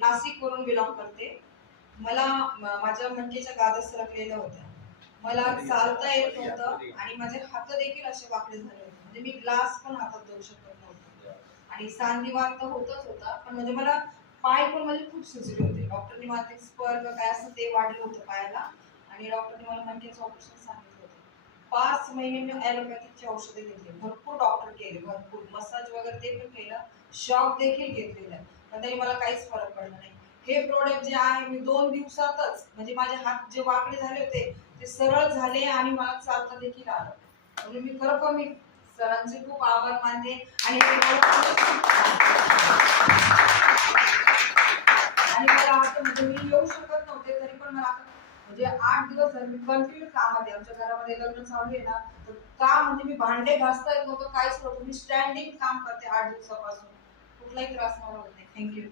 नाशिक वरून बिलॉंग करते. मला माझ्या मणक्याच्या गाद्या सरकलेल्या होत्या. मला चालता येत नव्हतं आणि माझे हात देखील असे वाकडे झाले होते. म्हणजे मी ग्लास पण हातात धरू शकत नव्हते आणि सांधीवात तर होतच होता. पण म्हणजे मला पाय पण माझे खूप सुजले होते. डॉक्टरनी मला ते स्पर काय असतं ते वाढलं होतं पायाला आणि डॉक्टरनी मला मणक्याचं ऑपरेशन सांगितलं होतं. 5 महिने मी ॲलोपॅथीची औषधे घेतली. भरपूर डॉक्टर केले, भरपूर मसाज वगैरे ते पण केलं, शॉक देखील घेतलेला, पण तरी मला काहीच फरक पडला नाही. हे प्रोडक्ट जे आहे मी 2 दिवसातच म्हणजे माझे हात जे वाकडे झाले होते ते सरळ झाले आणि मला चालता देखील आलं. म्हणजे मी खरोखर मी सरांचे खूप आभार मानते आणि मला वाटतं म्हणजे मी येऊ शकत नव्हते तरी पण मला म्हणजे 8 दिवस झाले मी कंटिन्यू कामात आहे. आमच्या घरामध्ये लग्न चालू आहे ना, तर का म्हणजे मी भांडे घासता येत नव्हतं, काहीच नव्हतं. मी स्टँडिंग काम करते 8 दिवसापासून. कुठलाही त्रास मला होत नाही. थँक्यू.